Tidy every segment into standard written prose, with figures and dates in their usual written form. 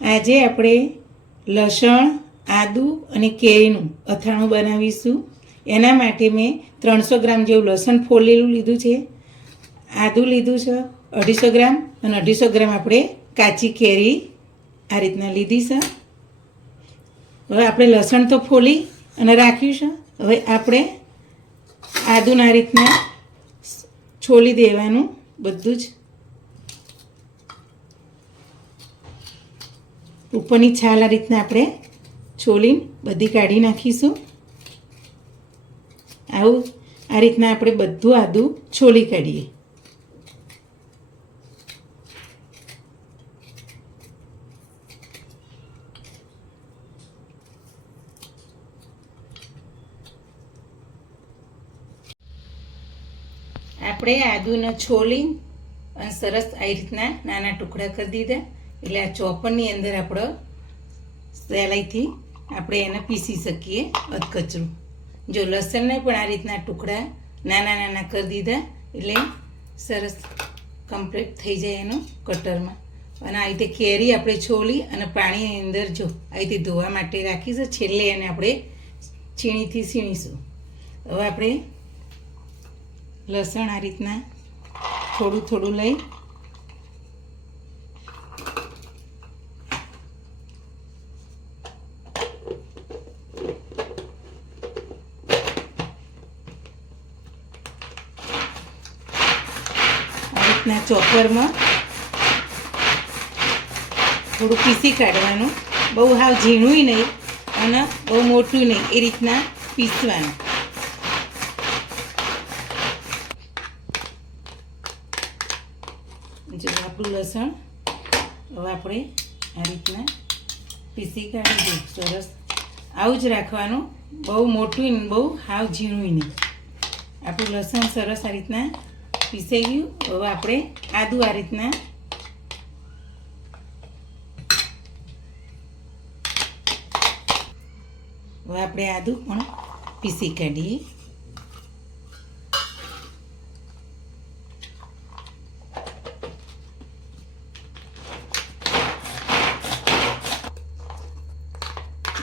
આજે આપણે લસણ, આદું અને કેરીનું અથાણું બનાવીશું. એના માટે મેં 300 ગ્રામ જેવું લસણ ફોલેલું લીધું છે, આદું લીધું છે 250 ગ્રામ અને 250 ગ્રામ આપણે કાચી કેરી આ રીતના લીધી છે. હવે આપણે લસણ તો ફોલી અને રાખ્યું છે. હવે આપણે આદું આ રીતના છોલી દેવાનું બધું જ. ઉપરની છાલ આ રીતના આપણે છોલીને બધી કાઢી નાખીશું. આવું આ રીતના આપણે બધું આદું છોલી કાઢીએ. આપણે આદુને છોલી અને સરસ આ રીતના નાના ટુકડા કરી દીધા. એટલે આ ચોપરની અંદર આપણે સહેલાઈથી આપણે એને પીસી શકીએ અધકચરું. જો લસણને પણ આ રીતના ટુકડા નાના નાના કરી દીધા એટલે સરસ કમ્પ્લીટ થઈ જાય એનો કટરમાં. અને આ રીતે કેરી આપણે છોલી અને પાણીની અંદર જો આ રીતે ધોવા માટે રાખીશું. છેલ્લે એને આપણે છીણીથી છીણીશું. હવે આપણે લસણ આ રીતના થોડું થોડું લઈ ચોપરમાં થોડું પીસી કાઢવાનું. બહુ હાવ ઝીણું નહીં અને બહુ મોટું નહીં, એ રીતના પીસવાનું. જો આપણું લસણ હવે આપણે આ રીતના પીસી કાઢી દઈએ. સરસ આવું જ રાખવાનું, બહુ મોટું ને બહુ હાવ ઝીણું નહીં. આપણું લસણ સરસ આ રીતના પીસાઈ ગયું. હવે આપણે આદું આ રીતના પણ પીસી કાઢીએ.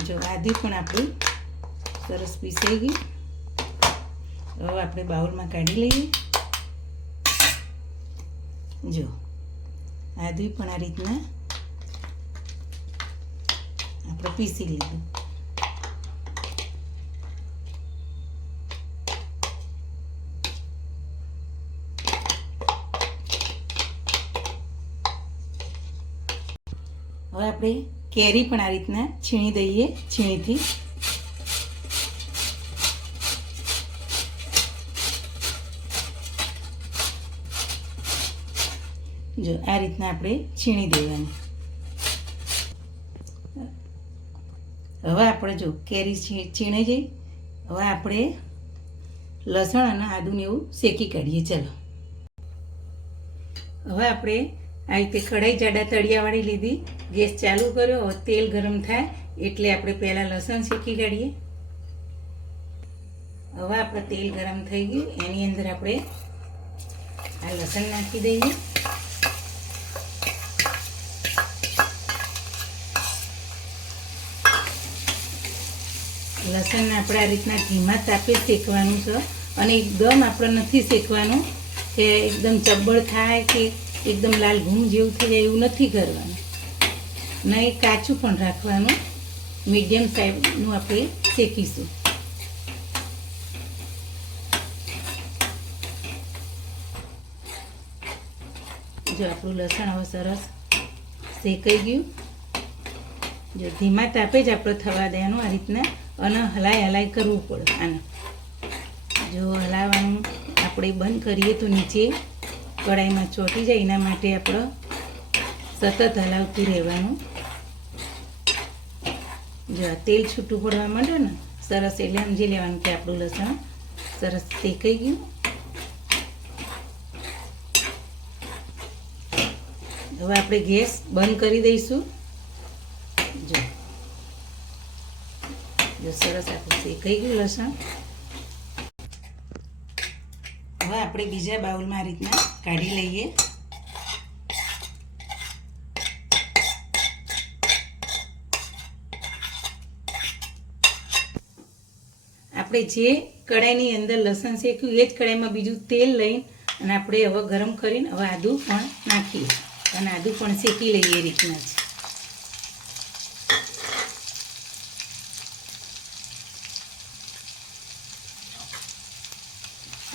જો આદું પણ આપણું સરસ પીસાઈ ગયું. હવે આપણે બાઉલમાં કાઢી લઈએ. જો આદું પણ આ રીતના આપણે પીસી લીધું. હવે આપણે કેરી પણ આ રીતના છીણી દઈએ છીણીથી. જો આ રીતના આપણે છીણી દેવાની. હવે આપણે જો કેરી છીણાઈ જઈ. હવે આપણે લસણ અને આદુને એવું શેકી કાઢીએ. ચાલો હવે આપણે આ રીતે કઢાઈ જાડા તળિયાવાળી લીધી. ગેસ ચાલુ કર્યો. હવે તેલ ગરમ થાય એટલે આપણે પહેલાં લસણ શેકી કાઢીએ. હવે આપણે તેલ ગરમ થઈ ગયું. એની અંદર આપણે આ લસણ નાખી દઈએ. લસણને આપણે આ રીતના ધીમા તાપે શેકવાનું છે. અને એકદમ આપણે નથી શેકવાનું કે એકદમ ચબ્બળ થાય કે એકદમ લાલ ઘૂમ જેવું થઈ જાય, એવું નથી કરવાનું. નહીં કાચું પણ રાખવાનું. મીડિયમ સાઈઝનું આપણે શેકીશું. જો આપણું લસણ હવે સરસ શેકાઈ ગયું. જો ધીમા તાપે જ આપણે થવા દેવાનું આ રીતના. અને હલાઈ કરવું પડે આને. જો હલાવવાનું આપણે બંધ કરીએ તો નીચે કઢાઈમાં ચોંટી જાય. એના માટે આપણે સતત હલાવતું રહેવાનું. જો આ તેલ છૂટું પડવા માંડે ને સરસ, એટલે સમજી લેવાનું કે આપણું લસણ સરસ શેકાઈ ગયું. હવે આપણે ગેસ બંધ કરી દઈશું. જો સરસ આપણું શેકાઈ ગયું લસણ. હવે આપણે બીજા બાઉલમાં આ રીતના કાઢી લઈએ. આપણે જે કઢાઈની અંદર લસણ શેક્યું એ જ કઢાઈમાં બીજું તેલ લઈને અને આપણે હવે ગરમ કરીને હવે આદું પણ નાખીએ અને આદું પણ શેકી લઈએ એ રીતના જ.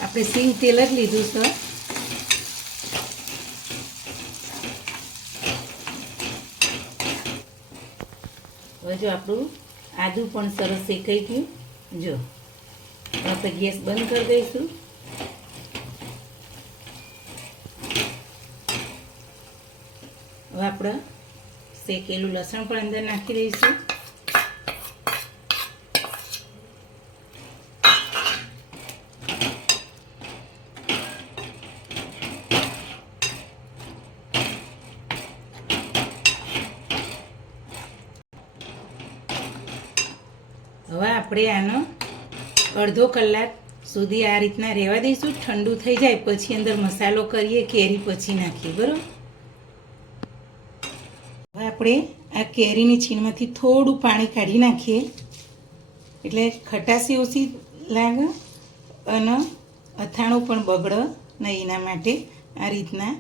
આપણે સિંગ તેલ જ લીધું છે. હવે જો આપણું આદું પણ સરસ શેકાઈ ગયું. જો આપણે ગેસ બંધ કરી દઈશું. હવે આપણે શેકેલું લસણ પણ અંદર નાખી દઈશું. હવે આપણે આનો અડધો કલાક સુધી આ રીતના રહેવા દઈશું. ઠંડુ થઈ જાય પછી અંદર મસાલો કરીએ, કેરી પછી નાખીએ. બરાબર. હવે આપણે આ કેરીની છીણમાંથી થોડું પાણી કાઢી નાખીએ એટલે ખટાશી ઓછી લાગે અને અથાણું પણ બગડે નહીં. એના માટે આ રીતના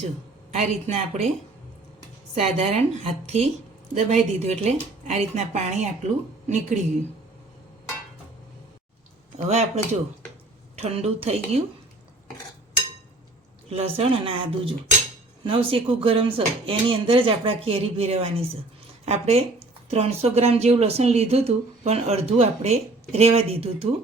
જો આ રીતના આપણે સાધારણ હાથથી દબાઈ દીધું એટલે આ રીતના પાણી આટલું નીકળી ગયું. હવે આપણે જો ઠંડુ થઈ ગયું લસણ અને આદું. જો નવશેકું ગરમ છે એની અંદર જ આપણે કેરી ભેરવવાની છે. આપણે 300 ગ્રામ જેવું લસણ લીધું હતું પણ અડધું આપણે રહેવા દીધું હતું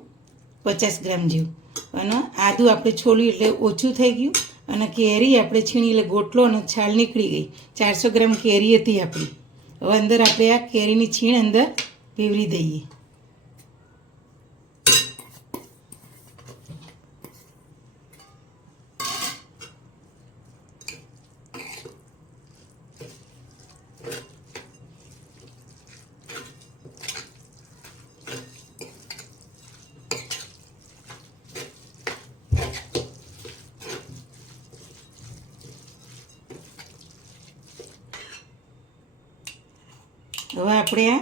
50 ગ્રામ જેવું. અને આદું આપણે છોલ્યું એટલે ઓછું થઈ ગયું અને કેરી આપણે છીણી એટલે ગોટલો અને છાલ નીકળી ગઈ. 400 ગ્રામ કેરી હતી આપણી. હવે અંદર આપણે આ કેરીની છીણ અંદર ભેવરી દઈએ. હવે આપણે આ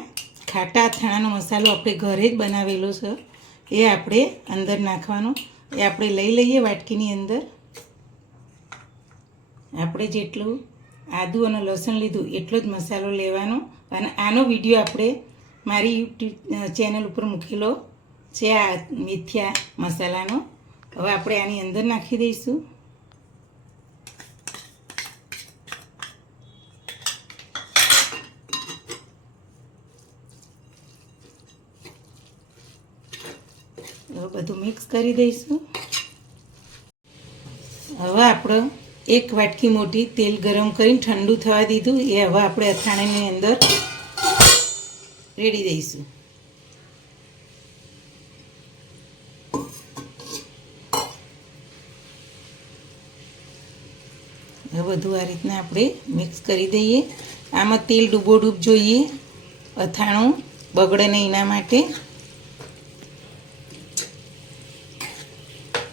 ખાટા અથાણાનો મસાલો આપણે ઘરે જ બનાવેલો છે એ આપણે અંદર નાખવાનો. એ આપણે લઈ લઈએ વાટકીની અંદર. આપણે જેટલું આદું અને લસણ લીધું એટલો જ મસાલો લેવાનો. અને આનો વિડીયો આપણે મારી યુટ્યુબ ચેનલ ઉપર મૂકેલો છે આ મેથીયા મસાલાનો. હવે આપણે આની અંદર નાખી દઈશું. હવે બધું મિક્સ કરી દઈશું. હવે આપણે એક વાટકી મોટી તેલ ગરમ કરીને ઠંડુ થવા દીધું. એ હવે આપણે અથાણાની અંદર રેડી દઈશું. હવે બધું આ રીતના આપણે મિક્સ કરી દઈએ. આમાં તેલ ડૂબોડૂબ જોઈએ, અથાણું બગડે નહીં એના માટે.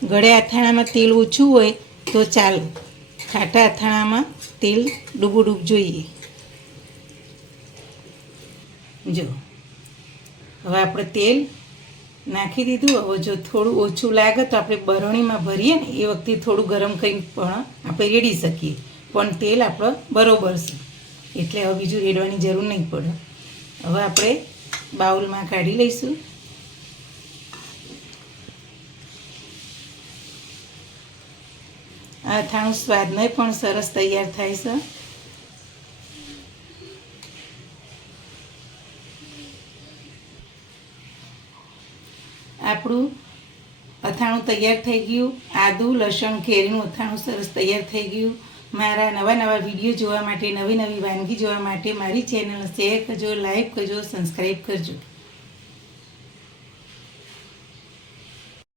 ગળે અથાણામાં તેલ ઓછું હોય તો ચાલે, ખાટા અથાણામાં તેલ ડૂબોડૂબ જોઈએ. જો હવે આપણે તેલ નાખી દીધું. હવે જો થોડું ઓછું લાગે તો આપણે બરણીમાં ભરીએ ને એ વખતે થોડું ગરમ કરીને પણ આપણે રેડી શકીએ. પણ તેલ આપણો બરોબર છે એટલે હવે બીજું રેડવાની જરૂર નહીં પડે. હવે આપણે બાઉલમાં કાઢી લઈશું. આ અથાણું સ્વાદને પણ સરસ તૈયાર થાય છે. આપણું અથાણું તૈયાર થઈ ગયું. આદું લસણ કેરીનું અથાણું સરસ તૈયાર થઈ ગયું. મારા નવા નવા વિડીયો જોવા માટે, નવી નવી વાનગી જોવા માટે મારી ચેનલ શેર કરજો, લાઈક કરજો, સબસ્ક્રાઈબ કરજો.